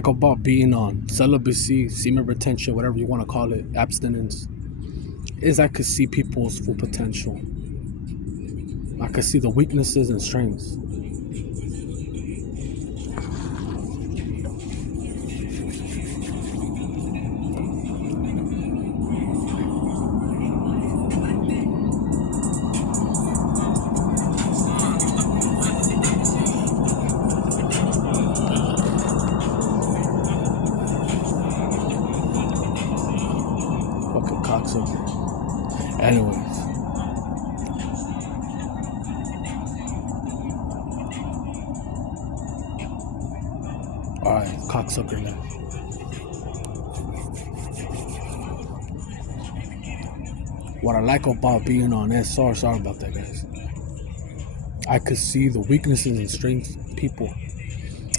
like about being on celibacy, semen retention, whatever you want to call it, abstinence, is I could see people's full potential. I could see the weaknesses and strengths. Fucking cocksucker. Anyways. Alright, cocksucker now. What I like about being on SR, sorry about that, guys, I could see the weaknesses and strengths of people.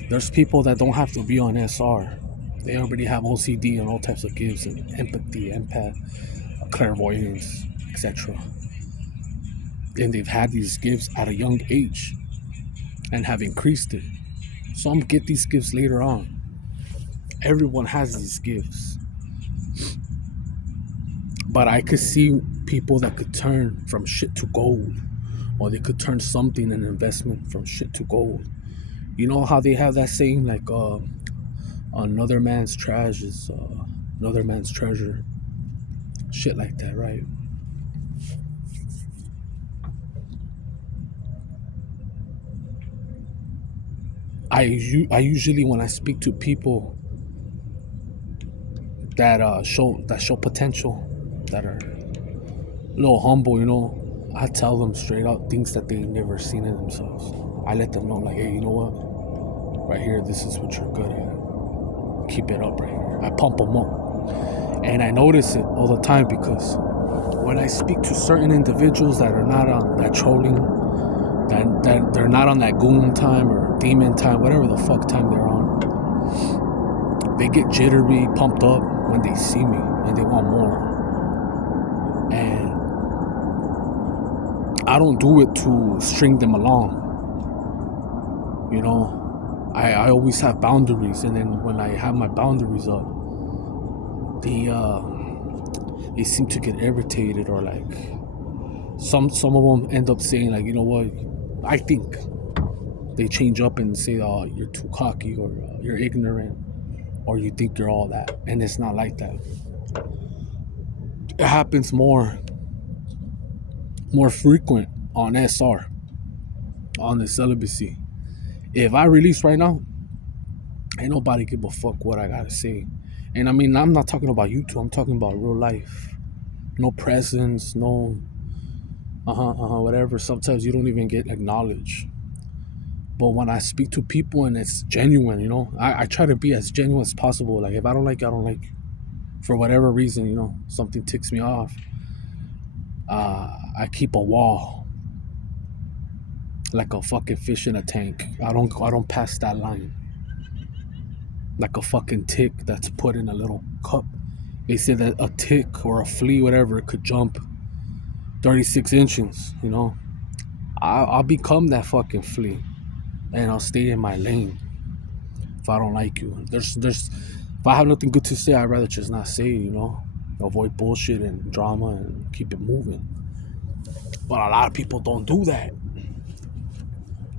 There's people that don't have to be on SR. They already have OCD and all types of gifts and empathy, empath, clairvoyance, etc. And they've had these gifts at a young age and have increased it. Some get these gifts later on. Everyone has these gifts. But I could see people that could turn from shit to gold, or they could turn something, an investment, from shit to gold. You know how they have that saying, like, another man's trash is another man's treasure. Shit like that, right? I usually, when I speak to people that show potential, that are a little humble, you know, I tell them straight out things that they never seen in themselves. I let them know, like, hey, you know what? Right here, this is what you're good at. Keep it up right here. I pump them up. And I notice it all the time, because when I speak to certain individuals that are not on that trolling, that they're not on that goon time or demon time, whatever the fuck time they're on, they get jittery, pumped up when they see me, and they want more. And I don't do it to string them along. You know, I always have boundaries, and then when I have my boundaries up, they seem to get irritated, or like some of them end up saying, like, you know what, I think they change up and say, oh, you're too cocky, or you're ignorant, or you think you're all that. And it's not like that. It happens more frequent on SR, on the celibacy. If I release right now, ain't nobody give a fuck what I gotta say. And I mean, I'm not talking about YouTube, I'm talking about real life. No presence, no whatever. Sometimes you don't even get acknowledged. But when I speak to people and it's genuine, you know, I try to be as genuine as possible. Like, if I don't like you, I don't like you. For whatever reason, you know, something ticks me off, I keep a wall, like a fucking fish in a tank. I don't pass that line. Like a fucking tick that's put in a little cup. They say that a tick or a flea, whatever, could jump 36 inches, you know. I'll become that fucking flea, and I'll stay in my lane if I don't like you. If I have nothing good to say, I'd rather just not say it, you know. Avoid bullshit and drama and keep it moving. But a lot of people don't do that.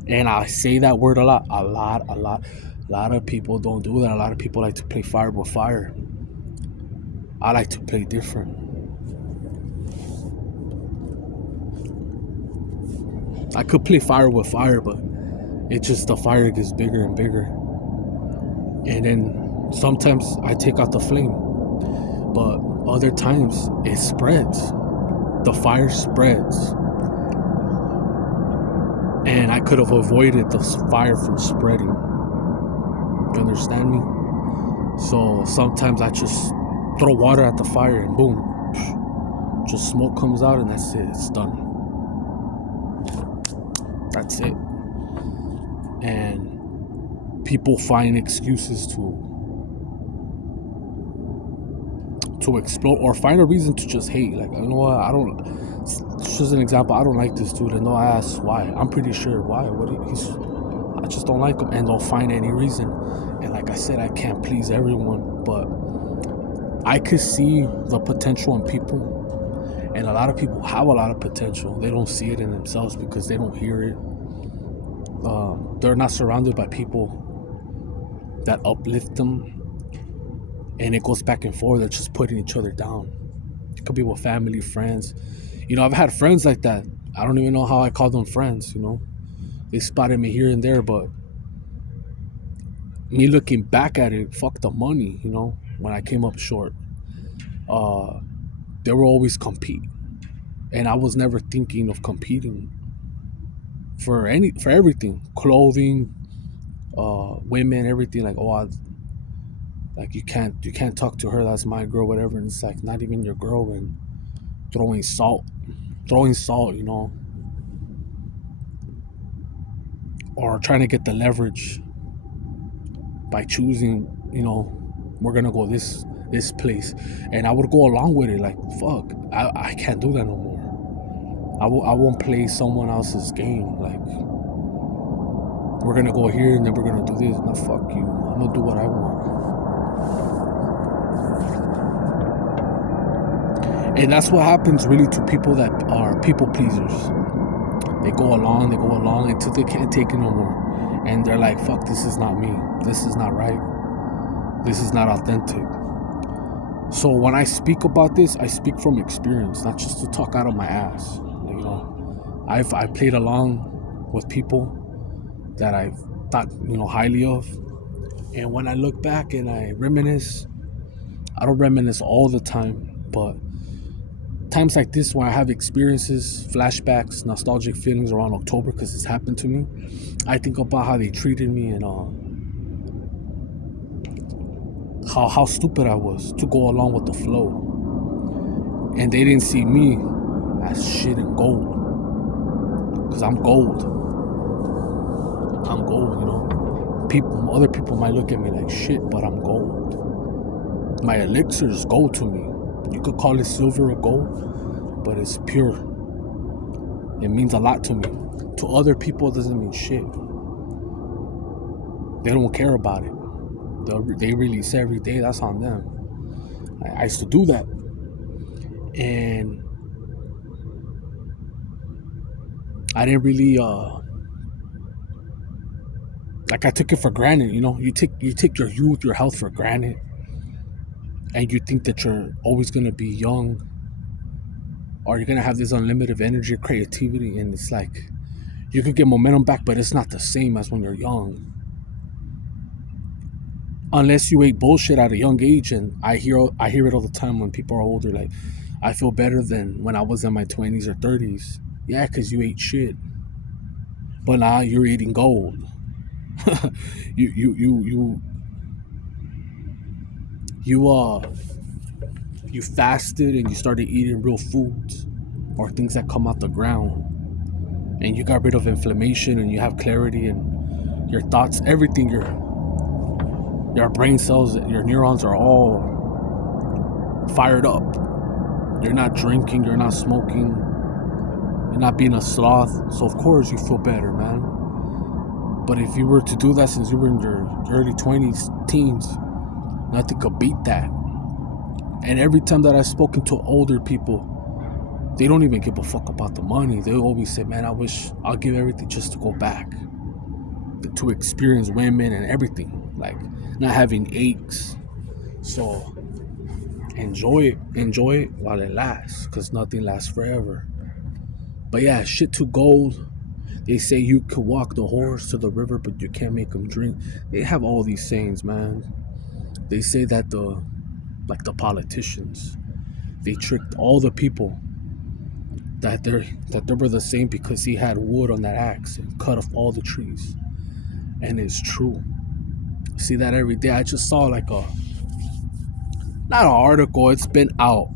And I say that word a lot. A lot of people don't do that. A lot of people like to play fire with fire. I like to play different. I could play fire with fire, but it's just the fire gets bigger and bigger. And then sometimes I take out the flame. But other times it spreads. The fire spreads. And I could have avoided the fire from spreading. You understand me? So sometimes I just throw water at the fire and boom, just smoke comes out, and that's it. It's done. That's it. And people find excuses to explode, or find a reason to just hate. Like, you know what, just an example, I don't like this dude, and no, I ask why. I'm pretty sure why. I just don't like them, and they'll find any reason. And like I said, I can't please everyone, but I could see the potential in people. And a lot of people have a lot of potential. They don't see it in themselves because they don't hear it. They're not surrounded by people that uplift them. And it goes back and forth. They're just putting each other down. It could be with family, friends. I've had friends like that. I don't even know how I call them friends, They spotted me here and there, but me looking back at it, fuck the money, when I came up short. They were always compete. And I was never thinking of competing for everything. Clothing, women, everything. Like, like you can't talk to her, that's my girl, whatever. And it's like not even your girl, and throwing salt, or trying to get the leverage by choosing, we're gonna go this place, and I would go along with it. Like, fuck, I can't do that no more. I won't play someone else's game. Like, we're gonna go here and then we're gonna do this. No, fuck you. I'm gonna do what I want. And that's what happens really to people that are people pleasers. They go along until they can't take it no more. And they're like, fuck, this is not me. This is not right. This is not authentic. So when I speak about this, I speak from experience, not just to talk out of my ass. I played along with people that I thought, highly of. And when I look back and I reminisce, I don't reminisce all the time, but times like this where I have experiences, flashbacks, nostalgic feelings around October because it's happened to me, I think about how they treated me and how stupid I was to go along with the flow. And they didn't see me as shit and gold. Because I'm gold. Other people might look at me like shit, but I'm gold. My elixir is gold to me. You could call it silver or gold, but it's pure. It means a lot to me. To other people, it doesn't mean shit. They don't care about it. They release every day. That's on them. I used to do that. And I didn't really I took it for granted. You take your youth, your health for granted, and you think that you're always gonna be young, or you're gonna have this unlimited energy, creativity, and it's like you could get momentum back, but it's not the same as when you're young. Unless you ate bullshit at a young age, and I hear it all the time when people are older. Like, I feel better than when I was in my 20s or 30s. Yeah, because you ate shit, but now you're eating gold. You fasted and you started eating real foods or things that come out the ground, and you got rid of inflammation, and you have clarity, and your thoughts, everything, your brain cells, your neurons are all fired up. You're not drinking, you're not smoking, you're not being a sloth, so of course you feel better, man. But if you were to do that since you were in your early 20s, teens, nothing could beat that. And every time that I've spoken to older people, they don't even give a fuck about the money. They always say, man, I wish I'll give everything just to go back, to experience women and everything, like not having aches. So enjoy it while it lasts, because nothing lasts forever. But yeah, shit to gold. They say you could walk the horse to the river, but you can't make them drink. They have all these sayings, man. They say that the politicians, they tricked all the people that they were the same because he had wood on that axe and cut off all the trees. And it's true. See that every day. I just saw not an article, it's been out,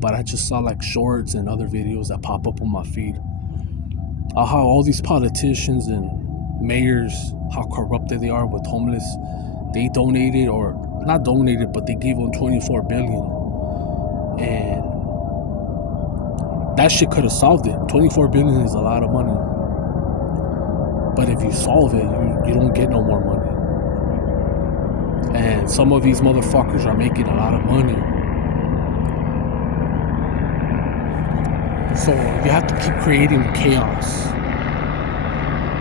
but I just saw like shorts and other videos that pop up on my feed. How all these politicians and mayors, how corrupted they are with homeless. They donated, or not donated, but they gave them $24 billion, and that shit could have solved it. $24 billion is a lot of money, But if you solve it, you don't get no more money. And some of these motherfuckers are making a lot of money. So you have to keep creating chaos.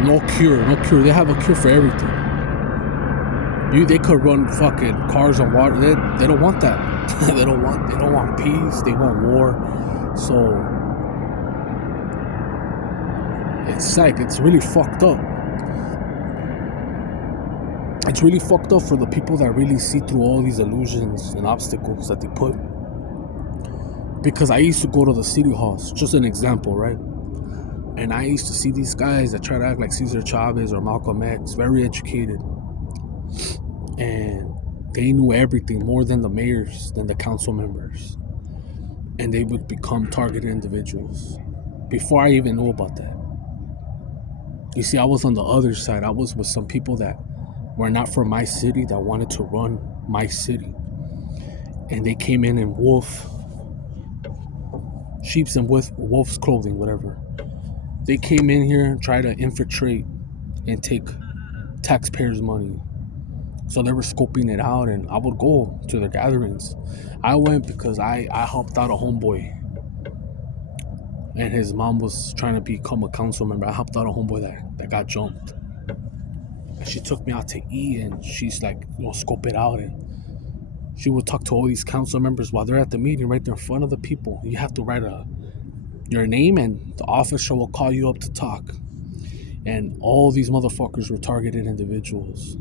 No cure. They have a cure for everything. They could run fucking cars on water. They don't want that. they don't want peace. They want war. So it's like, it's really fucked up. It's really fucked up for the people that really see through all these illusions and obstacles that they put. Because I used to go to the city halls, just an example, right? And I used to see these guys that try to act like Cesar Chavez or Malcolm X, very educated. And they knew everything more than the mayors, than the council members. And they would become targeted individuals before I even knew about that. You see, I was on the other side. I was with some people that were not from my city, that wanted to run my city. And they came in sheep's and wolf's clothing, whatever. They came in here and tried to infiltrate and take taxpayers' money. So they were scoping it out, and I would go to their gatherings. I went because I helped out a homeboy, and his mom was trying to become a council member. I helped out a homeboy that got jumped. And she took me out to eat, and she's like, scope it out. And she would talk to all these council members while they're at the meeting right there in front of the people. You have to write your name, and the officer will call you up to talk. And all these motherfuckers were targeted individuals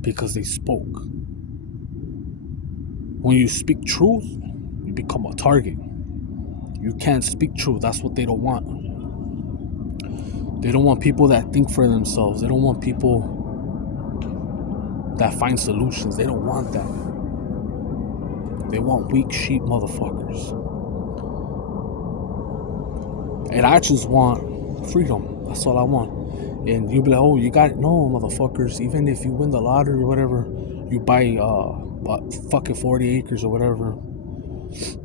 because they spoke. When you speak truth, you become a target. You can't speak truth. That's what they don't want. They don't want people that think for themselves. They don't want people that find solutions. They don't want that. They want weak sheep motherfuckers. And I just want freedom. That's all I want. And you'll be like, oh, you got it. No, motherfuckers. Even if you win the lottery or whatever, you buy fucking 40 acres or whatever,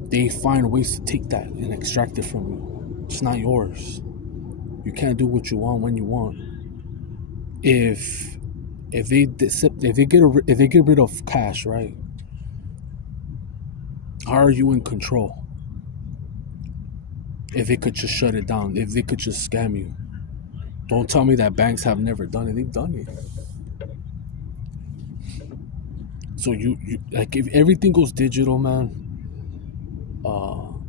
they find ways to take that and extract it from you. It's not yours. You can't do what you want when you want. If they get rid of cash, right? How are you in control? If they could just shut it down, if they could just scam you. Don't tell me that banks have never done it. They've done it. So you like, if everything goes digital, man.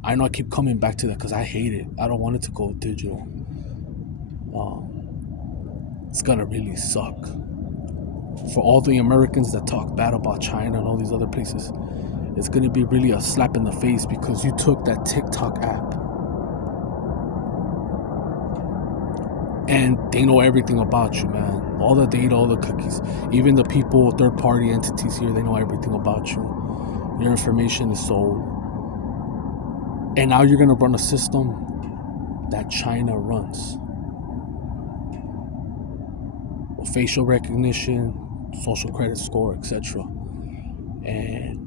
I know I keep coming back to that because I hate it. I don't want it to go digital. It's gonna really suck for all the Americans that talk bad about China and all these other places. It's gonna be really a slap in the face because you took that TikTok app and they know everything about you, man. All the data, all the cookies, even the people, third-party entities here, they know everything about you. Your information is sold. And now you're gonna run a system that China runs. Facial recognition, social credit score, etc. And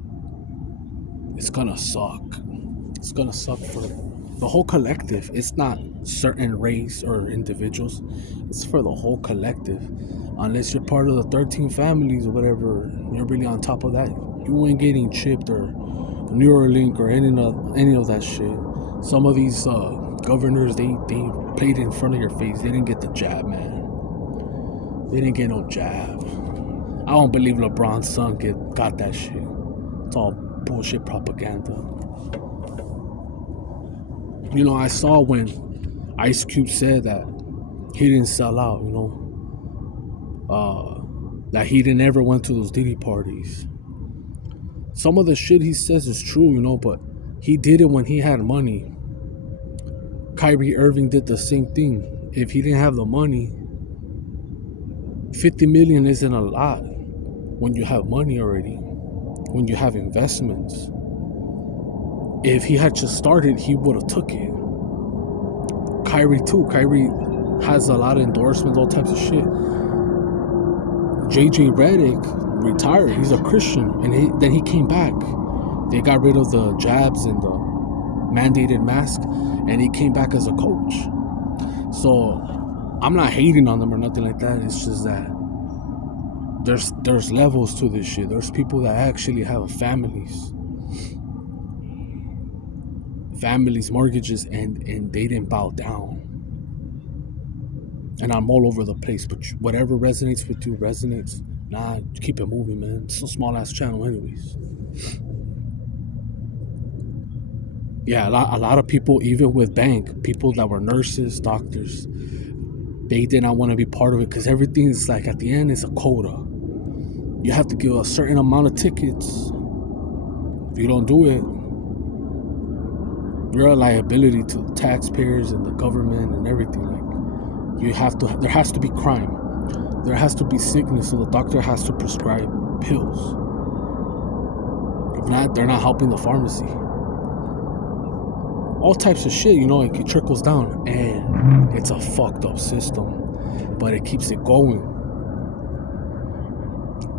it's gonna suck. It's gonna suck for the whole collective. It's not certain race or individuals. It's for the whole collective. Unless you're part of the 13 families or whatever, you're really on top of that. You ain't getting chipped or Neuralink or any of that shit. Some of these governors, they played in front of your face. They didn't get the jab, man. They didn't get no jab. I don't believe LeBron's son got that shit. It's all bullshit propaganda. You know, I saw when Ice Cube said that he didn't sell out, that he didn't ever went to those Diddy parties. Some of the shit he says is true, but he did it when he had money. Kyrie Irving did the same thing. If he didn't have the money, 50 million isn't a lot when you have money already, when you have investments. If he had just started, he would have took it. Kyrie too. Kyrie has a lot of endorsements, all types of shit. JJ Redick retired. He's a Christian, and then he came back. They got rid of the jabs and the mandated mask, and he came back as a coach. So I'm not hating on them or nothing like that. It's just that there's levels to this shit. There's people that actually have families, mortgages, and they didn't bow down. And I'm all over the place, but whatever resonates with you resonates. Nah, keep it moving, man. It's a small ass channel, anyways. Yeah, a lot of people, even with bank, people that were nurses, doctors, they did not want to be part of it because everything is like at the end is a quota. You have to give a certain amount of tickets. If you don't do it, you're a liability to the taxpayers and the government and everything. Like there has to be crime. There has to be sickness, so the doctor has to prescribe pills. If not, they're not helping the pharmacy. All types of shit, it trickles down, and it's a fucked up system, but it keeps it going.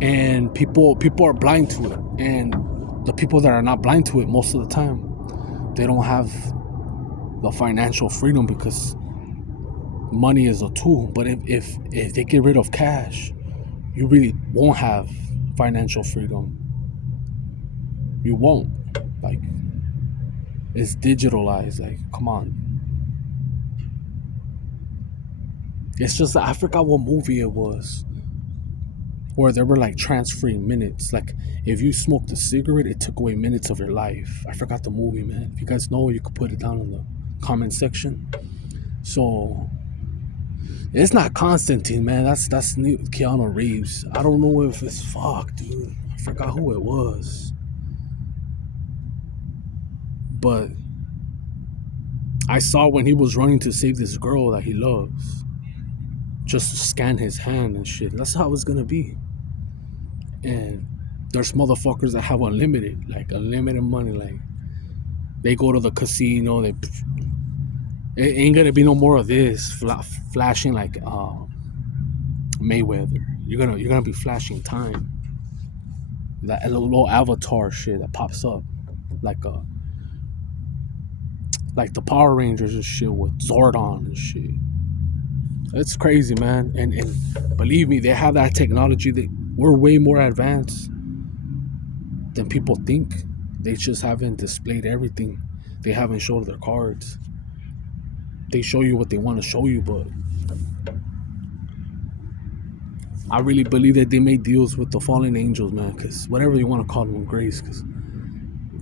And people are blind to it, and the people that are not blind to it most of the time, they don't have the financial freedom because money is a tool. But if they get rid of cash, you really won't have financial freedom. You won't. Like, it's digitalized. Like, come on. It's just, I forgot what movie it was where there were like transferring minutes. Like, if you smoked a cigarette, it took away minutes of your life. I forgot the movie, man. If you guys know, you could put it down in the comment section. So it's not Constantine, man. That's new Keanu Reeves. I don't know if it's dude. I forgot who it was. But I saw when he was running to save this girl that he loves, just to scan his hand and shit. That's how it's gonna be. And there's motherfuckers that have unlimited money. Like, they go to the casino. It ain't gonna be no more of this flashing like Mayweather. You're gonna be flashing time. That little avatar shit that pops up, like the Power Rangers and shit with Zordon and shit. It's crazy, man. And believe me, they have that technology. That we're way more advanced than people think. They just haven't displayed everything. They haven't showed their cards. They show you what they want to show you, but I really believe that they made deals with the fallen angels, man. Because whatever you want to call them, grace. Because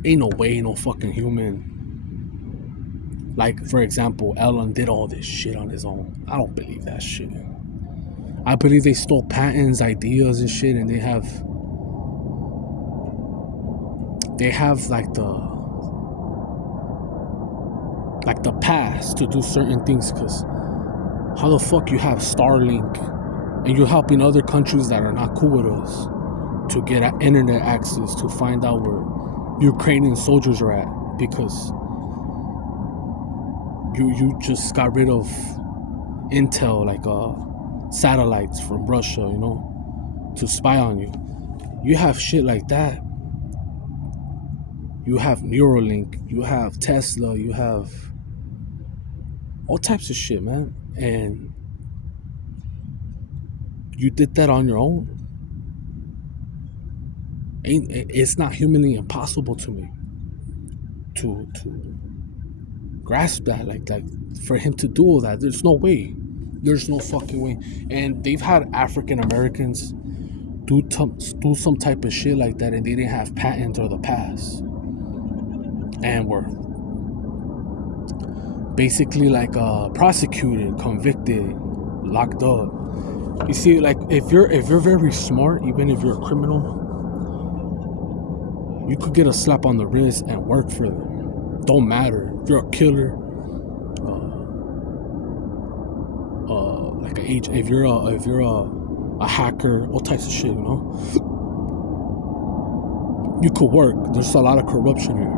ain't no way no fucking human. Like, for example, Elon did all this shit on his own. I don't believe that shit. I believe they stole patents, ideas, and shit, and they have like the past to do certain things. Because how the fuck you have Starlink and you're helping other countries that are not cool with us to get internet access to find out where Ukrainian soldiers are at, because you just got rid of intel, like satellites from Russia, to spy on you. You have shit like that. You have Neuralink, you have Tesla, you have all types of shit, man. And you did that on your own. It's not humanly impossible to me to grasp that, like for him to do all that. There's no way. There's no fucking way. And they've had African Americans do some type of shit like that, and they didn't have patents or the pass, and were basically like prosecuted, convicted, locked up. You see, like, if you're very smart, even if you're a criminal, you could get a slap on the wrist and work for them. Don't matter if you're a killer, like if you're a hacker, all types of shit. You could work. There's a lot of corruption here.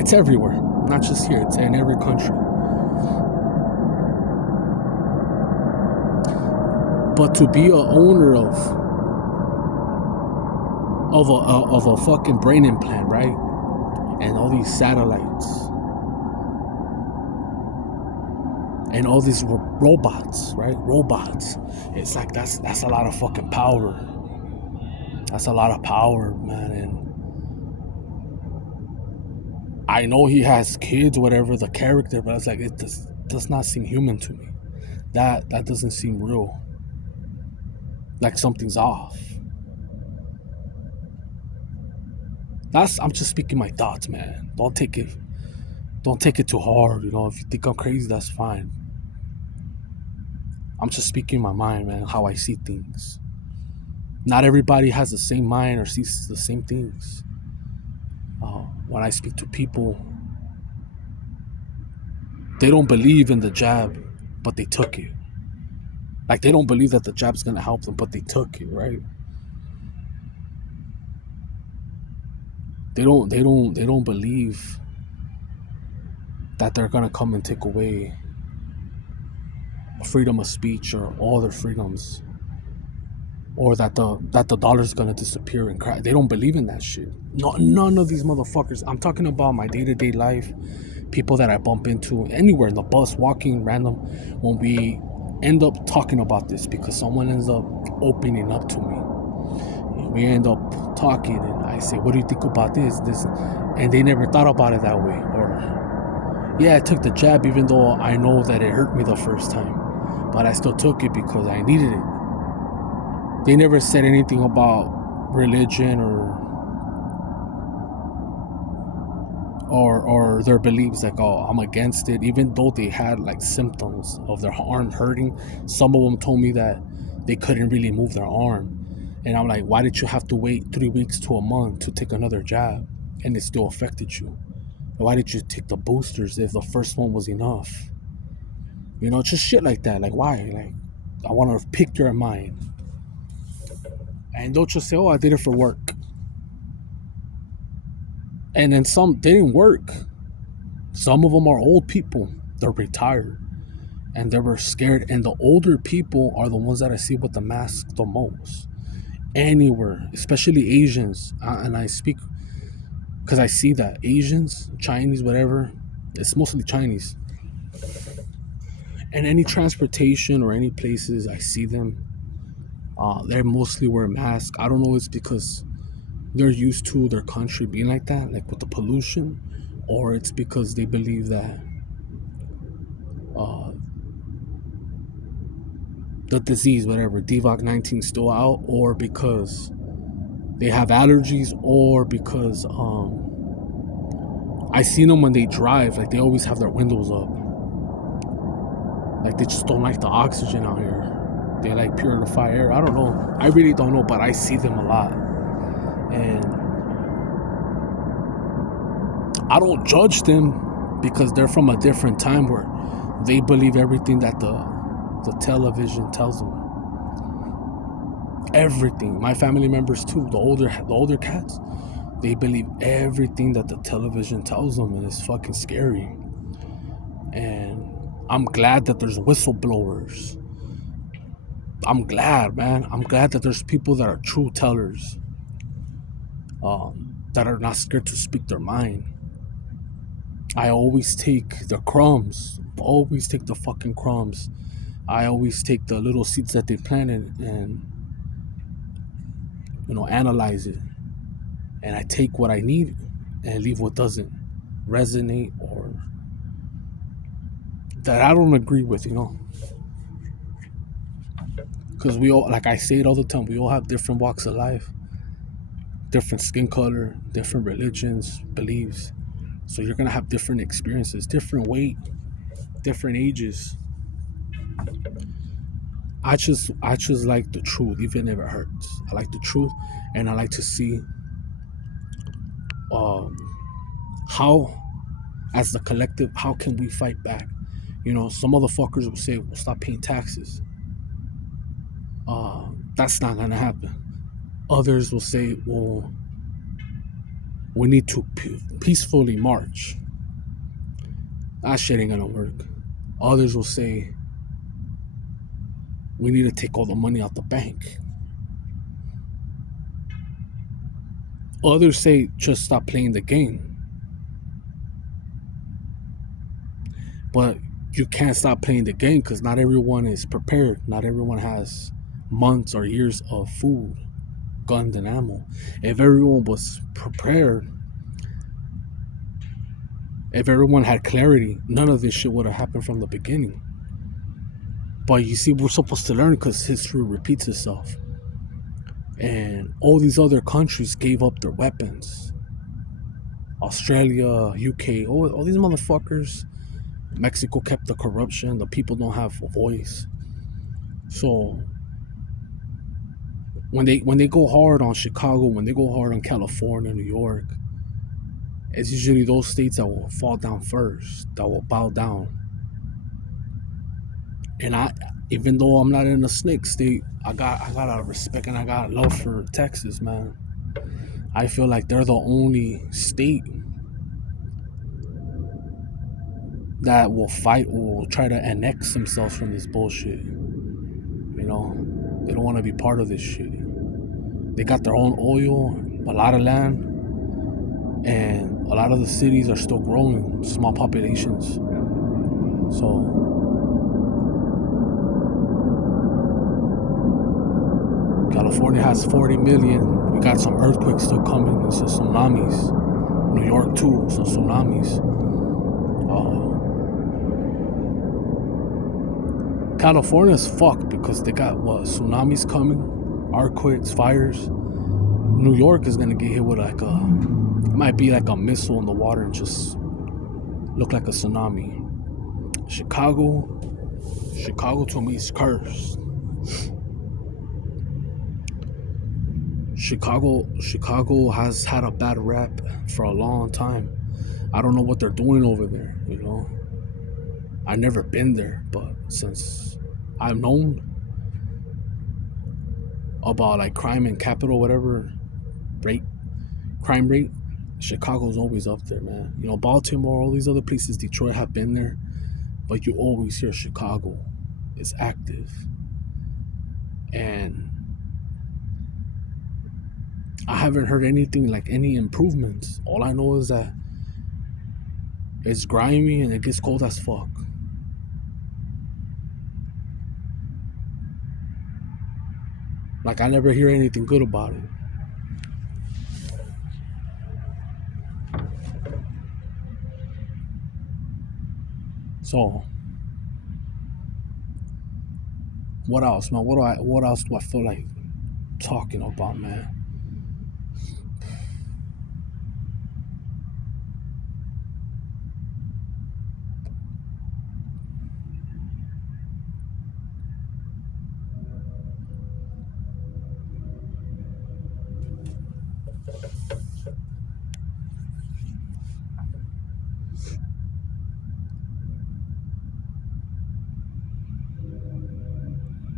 It's everywhere, not just here. It's in every country. But to be a owner of a fucking brain implant, right? And all these satellites, and all these robots, right? Robots. It's like that's a lot of fucking power. That's a lot of power, man. And I know he has kids, whatever the character, but it's like it does not seem human to me. That doesn't seem real. Like something's off. That's I'm just speaking my thoughts, man. Don't take it too hard. If you think I'm crazy, that's fine. I'm just speaking my mind, man. How I see things. Not everybody has the same mind or sees the same things. When I speak to people, they don't believe in the jab, but they took it. Like they don't believe that the jab's gonna help them, but they took it, right? They don't believe that they're gonna come and take away freedom of speech or all their freedoms, or that the dollar's gonna disappear and crash. They don't believe in that shit. No, none of these motherfuckers. I'm talking about my day-to-day life, people that I bump into anywhere in the bus, walking, random. When we end up talking about this, because someone ends up opening up to me, we end up talking, and I say, "What do you think about this?" And they never thought about it that way. Or, yeah, I took the jab, even though I know that it hurt me the first time, but I still took it because I needed it. They never said anything about religion or their beliefs, like, oh, I'm against it. Even though they had like symptoms of their arm hurting, some of them told me that they couldn't really move their arm. And I'm like, why did you have to wait 3 weeks to a month to take another jab and it still affected you? Why did you take the boosters if the first one was enough? Just shit like that. Like, why? Like, I want to pick your mind. And don't just say, oh, I did it for work. And then some didn't work. Some of them are old people. They're retired. And they were scared. And the older people are the ones that I see with the mask the most. Anywhere, especially Asians. And I speak because I see that. Asians, Chinese, whatever. It's mostly Chinese. And any transportation or any places, I see them. They mostly wear masks. I don't know, it's because they're used to their country being like that, like with the pollution, or it's because they believe that uh, the disease, whatever, DVOC 19 is still out, or because they have allergies, or because I seen them when they drive, like they always have their windows up. Like they just don't like the oxygen out here. They like purify air. I don't know. I really don't know, but I see them a lot. And I don't judge them because they're from a different time where they believe everything that the television tells them. Everything. My family members too, the older cats, they believe everything that the television tells them, and it's fucking scary. And I'm glad that there's whistleblowers. I'm glad, man. I'm glad that there's people that are true tellers, that are not scared to speak their mind. I always take the crumbs. Always take the fucking crumbs. I always take the little seeds that they planted and analyze it. And I take what I need and leave what doesn't resonate or that I don't agree with, Because we all, like I say it all the time, we all have different walks of life, different skin color, different religions, beliefs. So you're gonna have different experiences, different weight, different ages. I just like the truth, even if it hurts. I like the truth, and I like to see um, how, as the collective, how can we fight back? Some motherfuckers will say, "Well, stop paying taxes." That's not gonna happen. Others will say, "Well, we need to peacefully march." That shit ain't gonna work. Others will say, "We need to take all the money out the bank." Others say, "Just stop playing the game." But you can't stop playing the game because not everyone is prepared. Not everyone has months or years of food, guns, and ammo. If everyone was prepared, if everyone had clarity, none of this shit would have happened from the beginning. But you see, we're supposed to learn because history repeats itself. And all these other countries gave up their weapons. Australia, UK, all these motherfuckers. Mexico kept the corruption. The people don't have a voice. So when they go hard on Chicago, when they go hard on California, New York, it's usually those states that will fall down first, that will bow down. And even though I'm not in a snake state, I got a lot of respect and I got love for Texas, man. I feel like they're the only state that will fight or will try to annex themselves from this bullshit. You know, they don't want to be part of this shit. They got their own oil, a lot of land, and a lot of the cities are still growing, small populations. So California has 40 million. We got some earthquakes still coming and some tsunamis. New York too, some tsunamis. California's fucked because they got tsunamis coming, earthquakes, fires. New York is gonna get hit with it might be like a missile in the water and just look like a tsunami. Chicago to me is cursed. Chicago has had a bad rap for a long time. I don't know what they're doing over there, I've never been there, but since I've known about like crime and capital, whatever crime rate, Chicago's always up there, man. Baltimore, all these other places, Detroit, have been there, but you always hear Chicago is active. And I haven't heard anything like any improvements. All I know is that it's grimy and it gets cold as fuck. Like, I never hear anything good about it. So, what else, man? What else do I feel like talking about, man?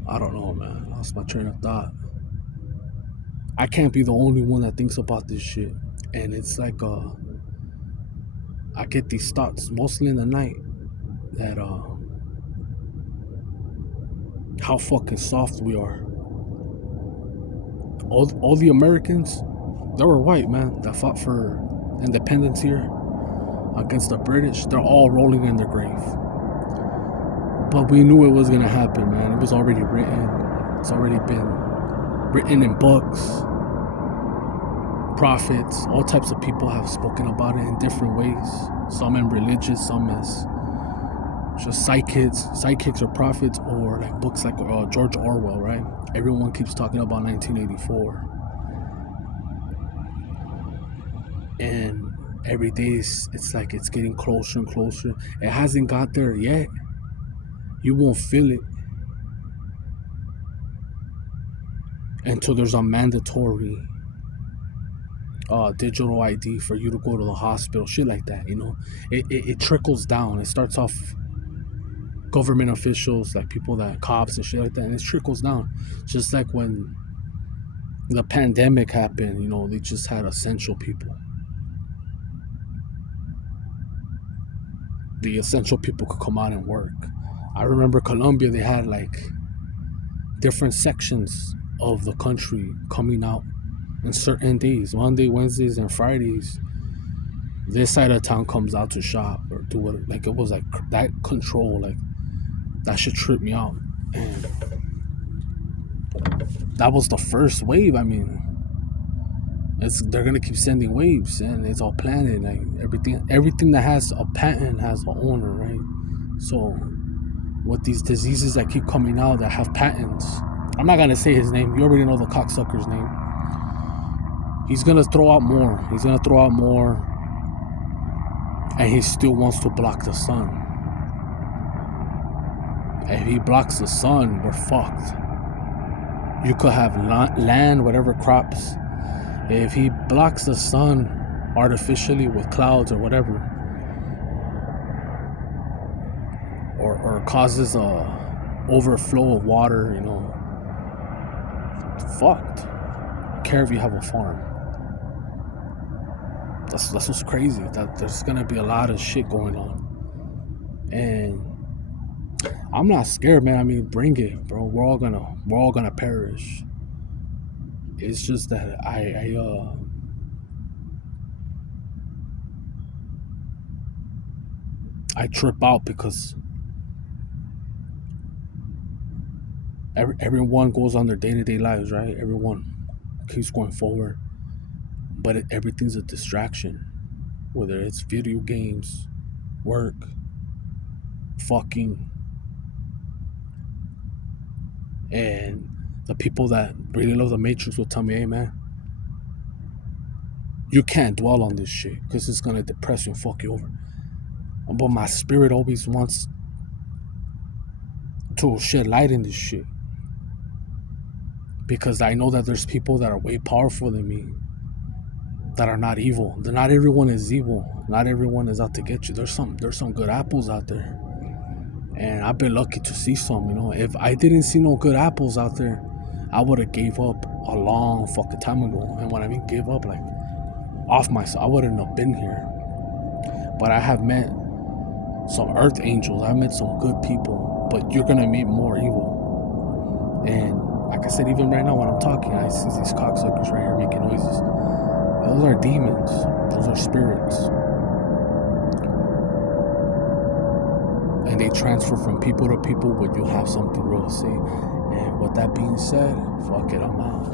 I don't know, man. I lost my train of thought. I can't be the only one that thinks about this shit. And it's like, I get these thoughts mostly in the night that, how fucking soft we are. All the Americans, they were white, man, that fought for independence here against the British. They're all rolling in their grave. But we knew it was gonna happen, man. It was already written. It's already been written in books. Prophets, all types of people have spoken about it in different ways. Some in religious, some as just sidekicks or prophets, or like books like George Orwell, right? Everyone keeps talking about 1984. And every day it's like it's getting closer and closer. It hasn't got there yet. You won't feel it until there's a mandatory digital ID for you to go to the hospital, shit like that. It trickles down. It starts off government officials, like people that cops and shit like that, and it trickles down. Just like when the pandemic happened, they just had essential people. The essential people could come out and work. I remember Colombia, they had like different sections of the country coming out on certain days, Monday, Wednesdays, and Fridays. this side of town comes out to shop or do what, like it was like that control, like that shit tripped me out. And that was the first wave. I mean, they're gonna keep sending waves, and it's all planted. Like everything that has a patent has an owner, right? So with these diseases that keep coming out that have patents, I'm not gonna say his name. You already know the cocksucker's name. He's gonna throw out more. And he still wants to block the sun. If he blocks the sun, we're fucked. You could have land, whatever crops. If he blocks the sun artificially with clouds or whatever, or causes a overflow of water, you know, fucked. Care if you have a farm. That's what's crazy. That there's gonna be a lot of shit going on, and I'm not scared, man. I mean, bring it, bro. We're all gonna perish. It's just that I trip out because everyone goes on their day-to-day lives, right? Everyone keeps going forward, but everything's a distraction. Whether it's video games, work, fucking, and the people that really love the Matrix will tell me, hey man, you can't dwell on this shit because it's gonna depress you and fuck you over. But my spirit always wants to shed light in this shit, because I know that there's people that are way powerful than me that are not evil. Not everyone is evil. Not everyone is out to get you. There's some good apples out there, and I've been lucky to see some. You know, if I didn't see no good apples out there, I would have gave up a long fucking time ago. And when I mean gave up, like off myself, I wouldn't have been here. But I have met some earth angels. I met some good people, but you're gonna meet more evil. And like I said, even right now when I'm talking, I see these cocksuckers right here making noises. Those are demons. Those are spirits. And they transfer from people to people when you have something real to say. And with that being said, fuck it, I'm out.